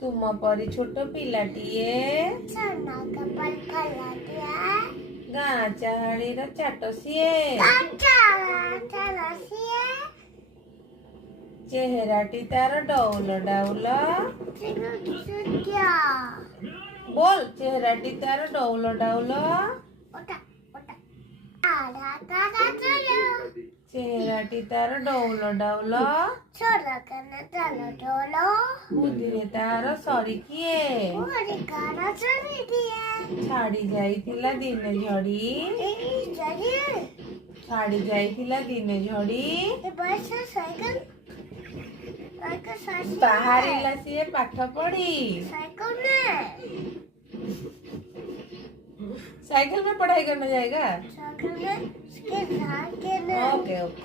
तुम परी छोट पिलाटीए गाँ चाहाड़ी चाट सीए चेहराटी तार डौल डाउल बोल चेहराटी तार डौल डाउल चेहराटी तार डौल डाउल बुद्धिरे तार सरी किए छाड़ी जाइतिला दिने झड़ी छाड़ी जाइतिला दिने झड़ी बाहरिला सिए पाठ पढ़ी साइकिल में पढ़ाई करने जाएगा। Okay okay.